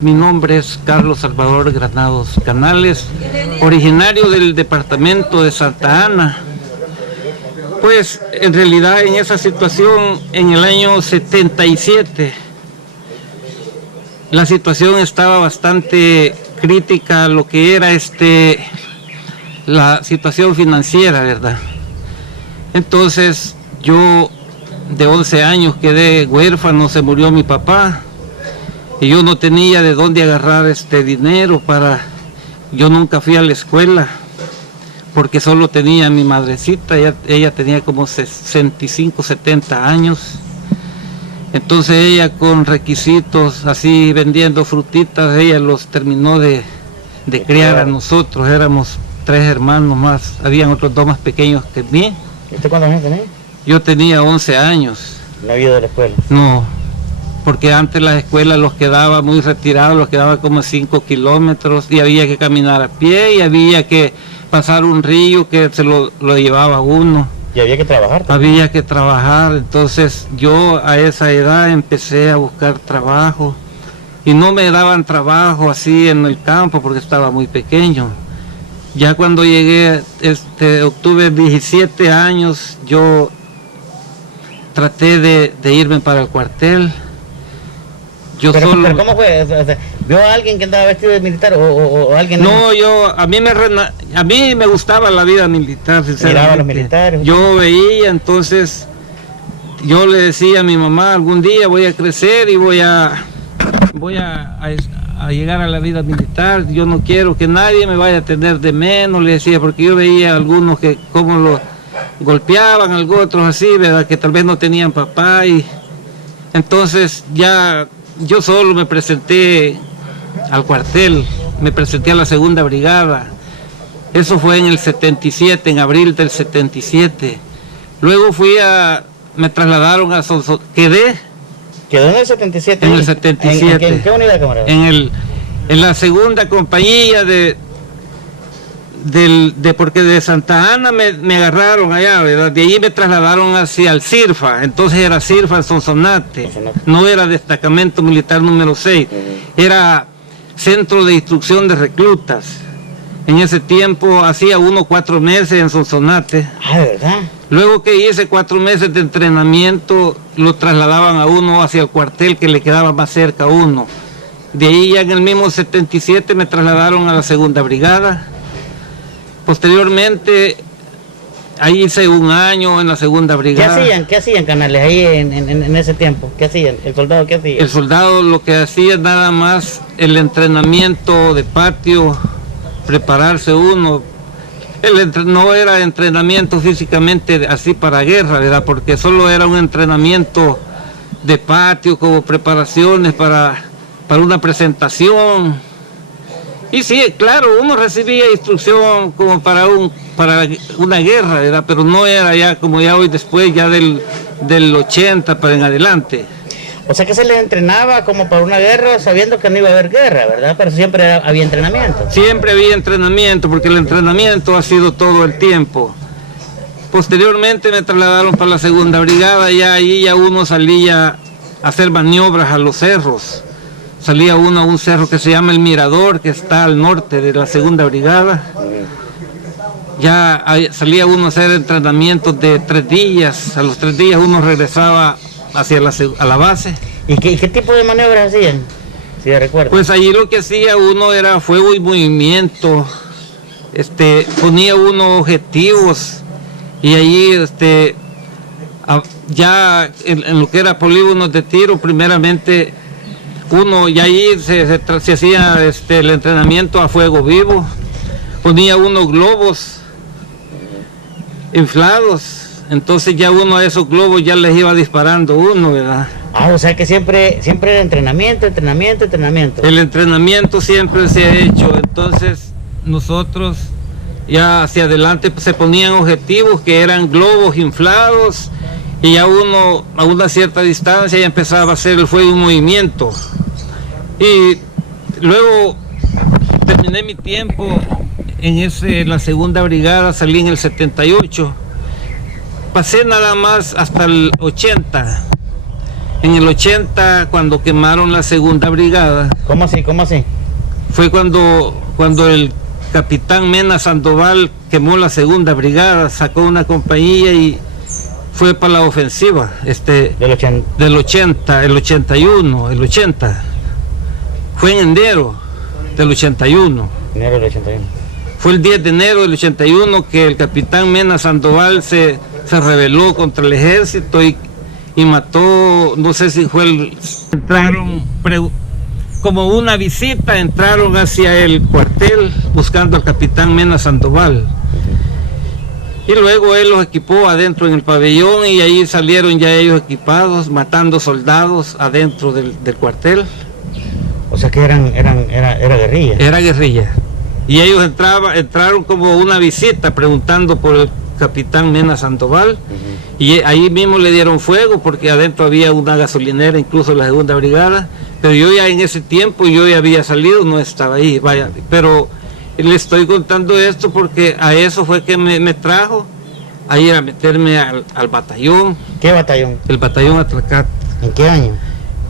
Mi nombre es Carlos Salvador Granados Canales, originario del departamento de Santa Ana. Pues en realidad en esa situación, en el año 77, la situación estaba bastante crítica, lo que era la situación financiera, ¿verdad? Entonces yo de 11 años quedé huérfano, se murió mi papá. Y yo no tenía de dónde agarrar dinero para... Yo nunca fui a la escuela, porque solo tenía a mi madrecita, ella tenía como 65, 70 años. Entonces ella con requisitos, así vendiendo frutitas, ella los terminó de criar a nosotros. Éramos 3 hermanos más, habían otros 2 más pequeños que mí. ¿Y usted cuántos años tenía? Yo tenía 11 años. ¿No había ido a la escuela? No. Porque antes las escuelas los quedaba muy retirados, los quedaba como 5 kilómetros y había que caminar a pie y había que pasar un río que se lo llevaba uno. Y había que trabajar también. Había que trabajar, entonces yo a esa edad empecé a buscar trabajo y no me daban trabajo así en el campo porque estaba muy pequeño. Ya cuando llegué, obtuve 17 años, yo traté de irme para el cuartel. Pero ¿cómo fue? O sea, ¿vio a alguien que andaba vestido de militar o alguien? No, a mí me gustaba la vida militar, sinceramente. Miraba a los militares. Yo veía, entonces yo le decía a mi mamá, algún día voy a crecer y voy a llegar a la vida militar. Yo no quiero que nadie me vaya a tener de menos, le decía, porque yo veía a algunos que como lo golpeaban, otros así, ¿verdad? Que tal vez no tenían papá y entonces ya... Yo solo me presenté al cuartel, me presenté a la segunda brigada. Eso fue en el 77, en abril del 77. Luego me trasladaron a Sonsonate. ¿Quedó en el 77? En el 77. ¿En qué unidad, camarada? En la segunda compañía porque de Santa Ana me agarraron allá, ¿verdad? De ahí me trasladaron hacia el CIRFA, entonces era CIRFA en Sonsonate, no era destacamento militar número 6, era centro de instrucción de reclutas. En ese tiempo hacía 4 meses en Sonsonate. Ah, ¿de verdad? Luego que hice 4 meses de entrenamiento, lo trasladaban a uno hacia el cuartel que le quedaba más cerca a uno. De ahí ya en el mismo 77 me trasladaron a la segunda brigada. Posteriormente, ahí hice 1 año en la segunda brigada. ¿Qué hacían, Canales, ahí en ese tiempo? ¿Qué hacían? ¿El soldado qué hacía? El soldado lo que hacía nada más el entrenamiento de patio, prepararse uno. No era entrenamiento físicamente así para guerra, ¿verdad? Porque solo era un entrenamiento de patio, como preparaciones para una presentación. Y sí, claro, uno recibía instrucción como para una guerra, ¿verdad? Pero no era ya como ya hoy después, ya del 80 para en adelante. O sea que se les entrenaba como para una guerra sabiendo que no iba a haber guerra, ¿verdad? Pero siempre había entrenamiento. Siempre había entrenamiento, porque el entrenamiento ha sido todo el tiempo. Posteriormente me trasladaron para la segunda brigada, y ahí ya uno salía a hacer maniobras a los cerros. Salía uno a un cerro que se llama El Mirador, que está al norte de la segunda brigada. Ya salía uno a hacer entrenamientos de 3 días. A los 3 días uno regresaba hacia a la base. ¿Y qué tipo de maniobras hacían? Si recuerdo. Pues allí lo que hacía uno era fuego y movimiento. Ponía uno objetivos y allí ya en lo que era polígonos de tiro, primeramente uno, y ahí se hacía el entrenamiento a fuego vivo. Ponía unos globos inflados, entonces ya uno a esos globos ya les iba disparando uno, ¿verdad? Ah, o sea que siempre era entrenamiento. El entrenamiento siempre se ha hecho, entonces nosotros ya hacia adelante se ponían objetivos que eran globos inflados, y ya uno a una cierta distancia ya empezaba a hacer el fuego en movimiento. Y luego terminé mi tiempo en la segunda brigada, salí en el 78, pasé nada más hasta el 80. En el 80, cuando quemaron la segunda brigada. ¿Cómo así? ¿Cómo así? Fue cuando el capitán Mena Sandoval quemó la segunda brigada, sacó una compañía y fue para la ofensiva. Del 80, el 81, el 80. Fue en enero del 81. Enero del 81. Fue el 10 de enero del 81 que el capitán Mena Sandoval se rebeló contra el ejército y mató, no sé si fue entraron como una visita, entraron hacia el cuartel buscando al capitán Mena Sandoval. Y luego él los equipó adentro en el pabellón y ahí salieron ya ellos equipados, matando soldados adentro del cuartel. O sea que era guerrilla. Era guerrilla. Y ellos entraron como una visita preguntando por el capitán Mena Sandoval. Y ahí mismo le dieron fuego porque adentro había una gasolinera, incluso la segunda brigada. Pero yo ya en ese tiempo, yo ya había salido, no estaba ahí, vaya. Pero le estoy contando esto porque a eso fue que me trajo a ir a meterme al batallón. ¿Qué batallón? El batallón Atracat. ¿En qué año?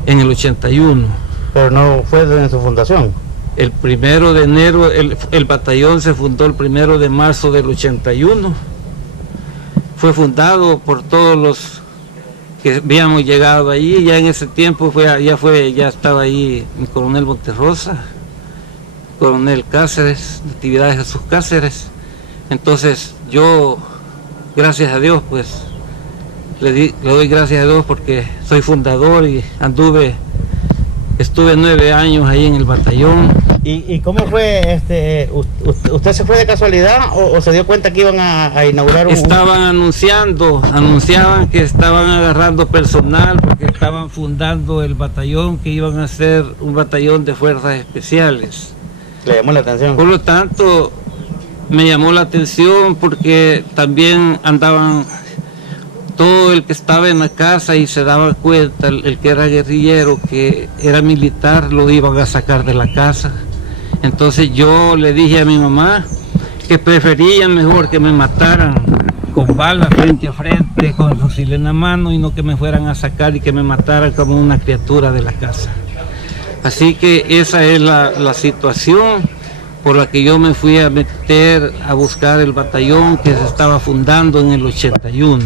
En el 81. Pero no fue desde su fundación. El 1 de enero, el batallón se fundó el 1 de marzo del 81. Fue fundado por todos los que habíamos llegado allí. Ya en ese tiempo ya estaba ahí mi coronel Monterrosa, coronel Cáceres, Natividad de Jesús Cáceres. Entonces yo, gracias a Dios, pues le doy gracias a Dios porque soy fundador y estuve 9 años ahí en el batallón. ¿Y cómo fue? ¿Usted se fue de casualidad o se dio cuenta que iban a inaugurar Estaban anunciaban que estaban agarrando personal porque estaban fundando el batallón, que iban a ser un batallón de fuerzas especiales. ¿Le llamó la atención? Por lo tanto, me llamó la atención porque también andaban todo el que estaba en la casa y se daba cuenta, el que era guerrillero, que era militar, lo iban a sacar de la casa. Entonces yo le dije a mi mamá que prefería mejor que me mataran con balas frente a frente, con el fusil en la mano, y no que me fueran a sacar y que me mataran como una criatura de la casa. Así que esa es la situación por la que yo me fui a meter a buscar el batallón que se estaba fundando en el 81.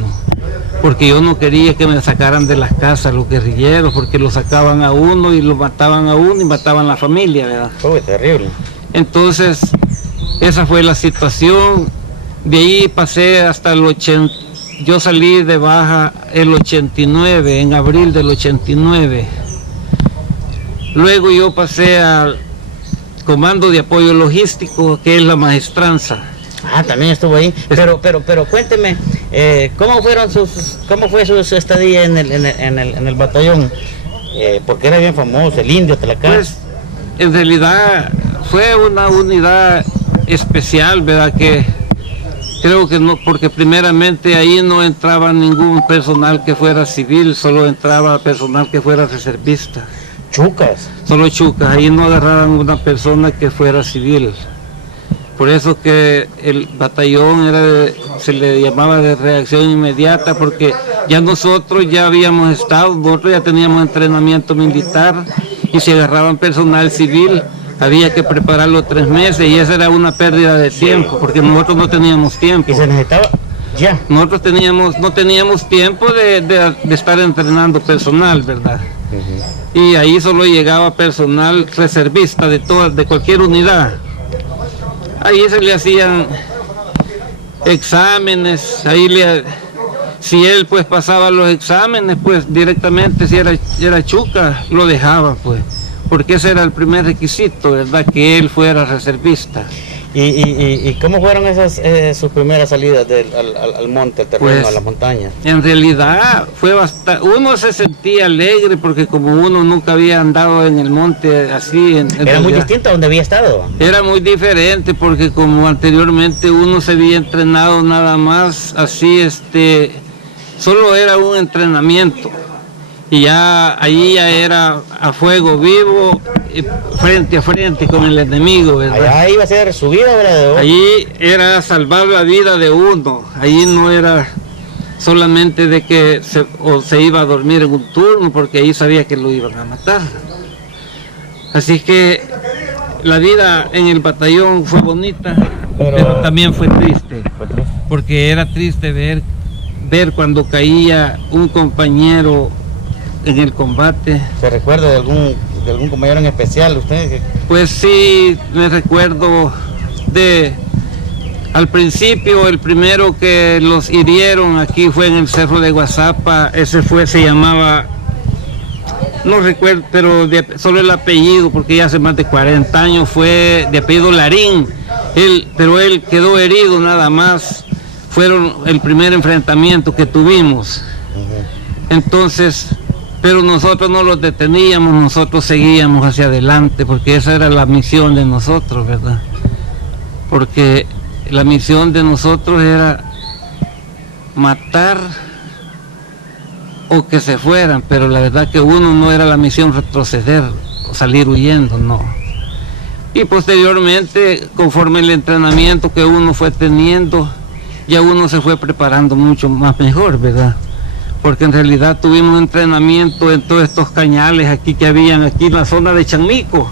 Porque yo no quería que me sacaran de las casas los guerrilleros, porque lo sacaban a uno y lo mataban a uno y mataban a la familia, ¿verdad? Uy, terrible. Entonces, esa fue la situación. De ahí pasé hasta el 80. Yo salí de baja el 89, en abril del 89. Luego yo pasé al Comando de Apoyo Logístico, que es la Maestranza. Ah, también estuvo ahí. Pero cuénteme, ¿cómo fue su estadía en el batallón? Porque era bien famoso, el Indio Tlacán. Pues, en realidad fue una unidad especial, ¿verdad? Que creo que no, porque primeramente ahí no entraba ningún personal que fuera civil, solo entraba personal que fuera reservista. Chucas. Solo chucas, ahí no agarraban una persona que fuera civil. Por eso que el batallón se le llamaba de reacción inmediata, porque ya nosotros ya habíamos estado, nosotros ya teníamos entrenamiento militar, y si agarraban personal civil había que prepararlo 3 meses, y esa era una pérdida de tiempo, porque nosotros no teníamos tiempo. ¿Y se necesitaba ya? Nosotros no teníamos tiempo de estar entrenando personal, ¿verdad? Y ahí solo llegaba personal reservista de cualquier unidad. Ahí se le hacían exámenes, si él pues pasaba los exámenes, pues directamente si era chuca, lo dejaba pues, porque ese era el primer requisito, ¿verdad? Que él fuera reservista. ¿Y cómo fueron esas sus primeras salidas al monte, al terreno, pues, a la montaña? En realidad fue uno se sentía alegre porque como uno nunca había andado en el monte así. Era muy distinto a donde había estado. Era muy diferente porque como anteriormente uno se había entrenado nada más así, solo era un entrenamiento. Y allí ya era a fuego vivo, frente a frente con el enemigo, ¿verdad? Allá iba a ser su vida, ¿verdad? Allí era salvar la vida de uno, allí no era solamente de que se iba a dormir en un turno, porque ahí sabía que lo iban a matar. Así que la vida en el batallón fue bonita, pero también fue triste, porque era triste ver cuando caía un compañero en el combate. ¿Se recuerda de algún compañero en especial usted? Pues sí, me recuerdo al principio, el primero que los hirieron aquí fue en el Cerro de Guazapa. Se llamaba, no recuerdo, pero solo el apellido, porque ya hace más de 40 años, fue de apellido Larín. Pero él quedó herido nada más. Fueron el primer enfrentamiento que tuvimos. Entonces, pero nosotros no los deteníamos, nosotros seguíamos hacia adelante, porque esa era la misión de nosotros, ¿verdad? Porque la misión de nosotros era matar o que se fueran, pero la verdad que uno no era la misión retroceder o salir huyendo, no. Y posteriormente, conforme el entrenamiento que uno fue teniendo, ya uno se fue preparando mucho más mejor, ¿verdad? Porque en realidad tuvimos entrenamiento en todos estos cañales aquí que habían aquí en la zona de Chanmico.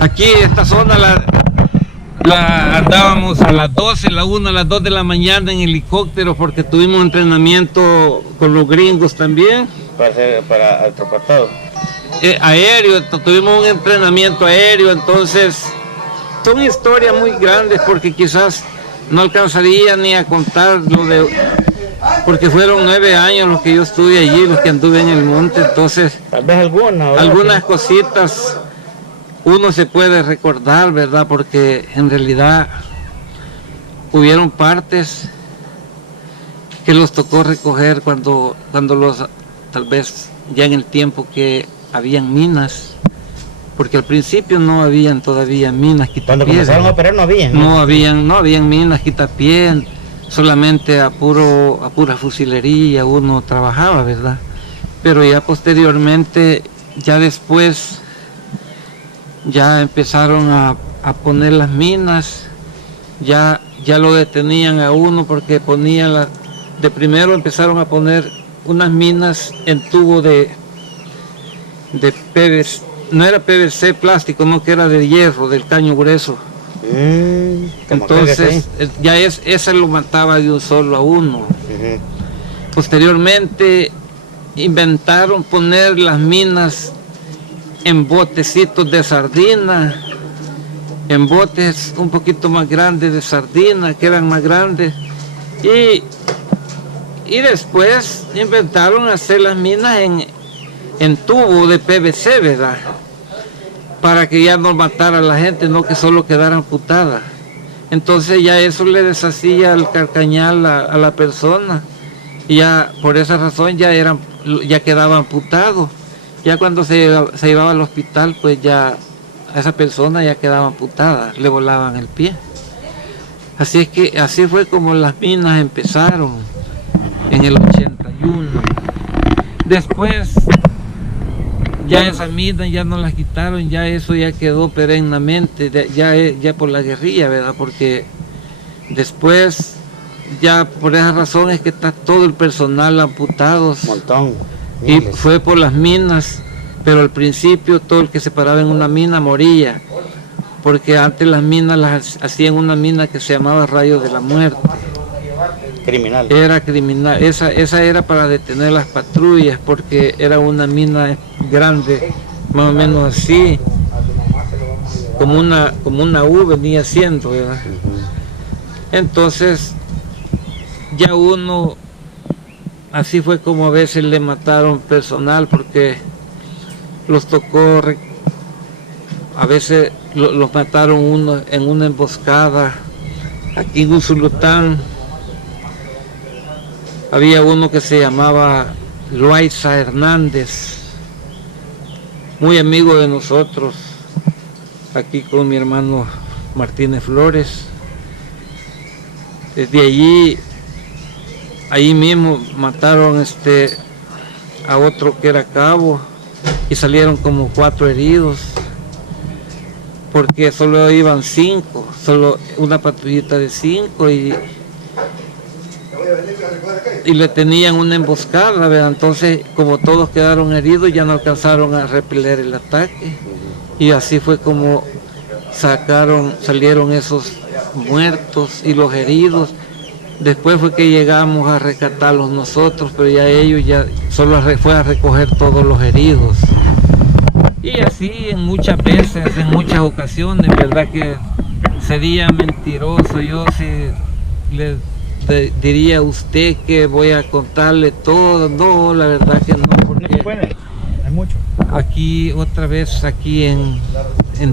Aquí esta zona la andábamos a las 12, la 1, a las 2 de la mañana en helicóptero, porque tuvimos entrenamiento con los gringos también. Para el tropatado. Aéreo, tuvimos un entrenamiento aéreo, entonces son historias muy grandes, porque quizás no alcanzaría ni a contar porque fueron 9 años los que yo estuve allí, los que anduve en el monte, entonces tal vez algunas cositas uno se puede recordar, ¿verdad? Porque en realidad hubieron partes que los tocó recoger cuando tal vez ya en el tiempo que habían minas, porque al principio no habían todavía minas quitapié. Cuando comenzaron a operar no habían. No habían minas quitapié, solamente a pura fusilería uno trabajaba, ¿verdad? Pero ya posteriormente, ya después, ya empezaron a poner las minas, ya lo detenían a uno porque ponían de primero empezaron a poner unas minas en tubo de PVC, no era PVC plástico, no, que era de hierro, del caño grueso. Entonces ya esa lo mataba de un solo a uno. Posteriormente inventaron poner las minas en botecitos de sardina, en botes un poquito más grandes de sardina, que eran más grandes, y después inventaron hacer las minas en tubo de PVC, ¿verdad? Para que ya no matara a la gente, no que solo quedara amputada. Entonces ya eso le deshacía el carcañal a la persona, y ya por esa razón ya quedaba amputado. Ya cuando se llevaba al hospital, pues ya a esa persona ya quedaba amputada, le volaban el pie. Así es que así fue como las minas empezaron en el 81. Después ya esas minas ya no las quitaron, ya eso ya quedó perennemente, ya por la guerrilla, ¿verdad? Porque después, ya por esa razón es que está todo el personal amputado. Un montón. Y fue por las minas, pero al principio todo el que se paraba en una mina moría, porque antes las minas las hacían una mina que se llamaba Rayo de la Muerte. Criminal. Era criminal, esa era para detener las patrullas, porque era una mina grande, más o menos así, como una U venía siendo, ¿verdad? Entonces, ya uno, así fue como a veces le mataron personal, porque los tocó, a veces los mataron uno en una emboscada, aquí en Usulután. Había uno que se llamaba Loaiza Hernández, muy amigo de nosotros, aquí con mi hermano Martínez Flores. Desde allí mismo mataron a otro que era cabo, y salieron como 4 heridos, porque solo iban 5, solo una patrullita de 5, y y le tenían una emboscada, ¿verdad? Entonces, como todos quedaron heridos, ya no alcanzaron a repeler el ataque. Y así fue como salieron esos muertos y los heridos. Después fue que llegamos a rescatarlos nosotros, pero ya ellos ya solo fue a recoger todos los heridos. Y así en muchas veces, en muchas ocasiones, verdad que sería mentiroso. Yo sí le diría a usted que voy a contarle todo. No, la verdad que no, porque No se puede, hay mucho. aquí otra vez, aquí en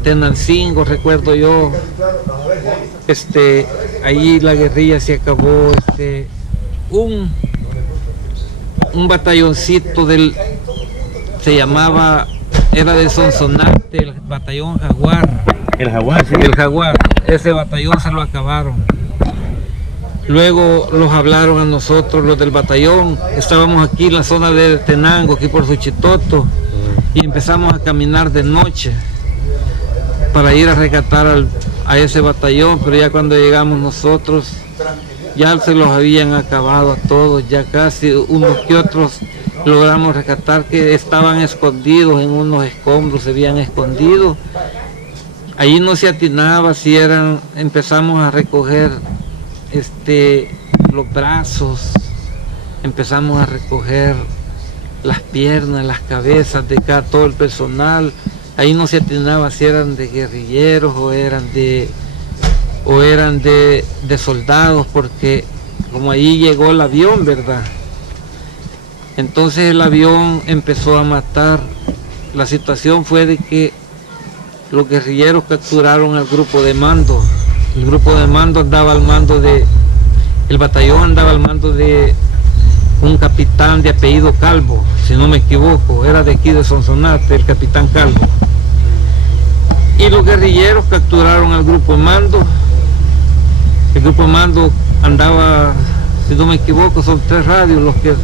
Tenancingo, recuerdo yo, allí la guerrilla se acabó, un batalloncito se llamaba, era de Sonsonate, el batallón Jaguar. El Jaguar, sí. El Jaguar, ese batallón se lo acabaron. Luego los hablaron a nosotros, los del batallón. Estábamos aquí en la zona de Tenango, aquí por Suchitoto, y empezamos a caminar de noche para ir a rescatar a ese batallón, pero ya cuando llegamos nosotros, ya se los habían acabado a todos, ya casi unos que otros logramos rescatar, que estaban escondidos en unos escombros, se habían escondido. Allí no se atinaba si empezamos a recoger los brazos, empezamos a recoger las piernas, las cabezas de todo el personal. Ahí no se atinaba si eran de guerrilleros o eran de soldados, porque como ahí llegó el avión, ¿verdad? Entonces el avión empezó a matar. La situación fue de que los guerrilleros capturaron al grupo de mando. El grupo de mando andaba al mando el batallón andaba al mando de un capitán de apellido Calvo, si no me equivoco, era de aquí de Sonsonate, el capitán Calvo. Y los guerrilleros capturaron al grupo de mando. El grupo de mando andaba, si no me equivoco, son 3 radios los que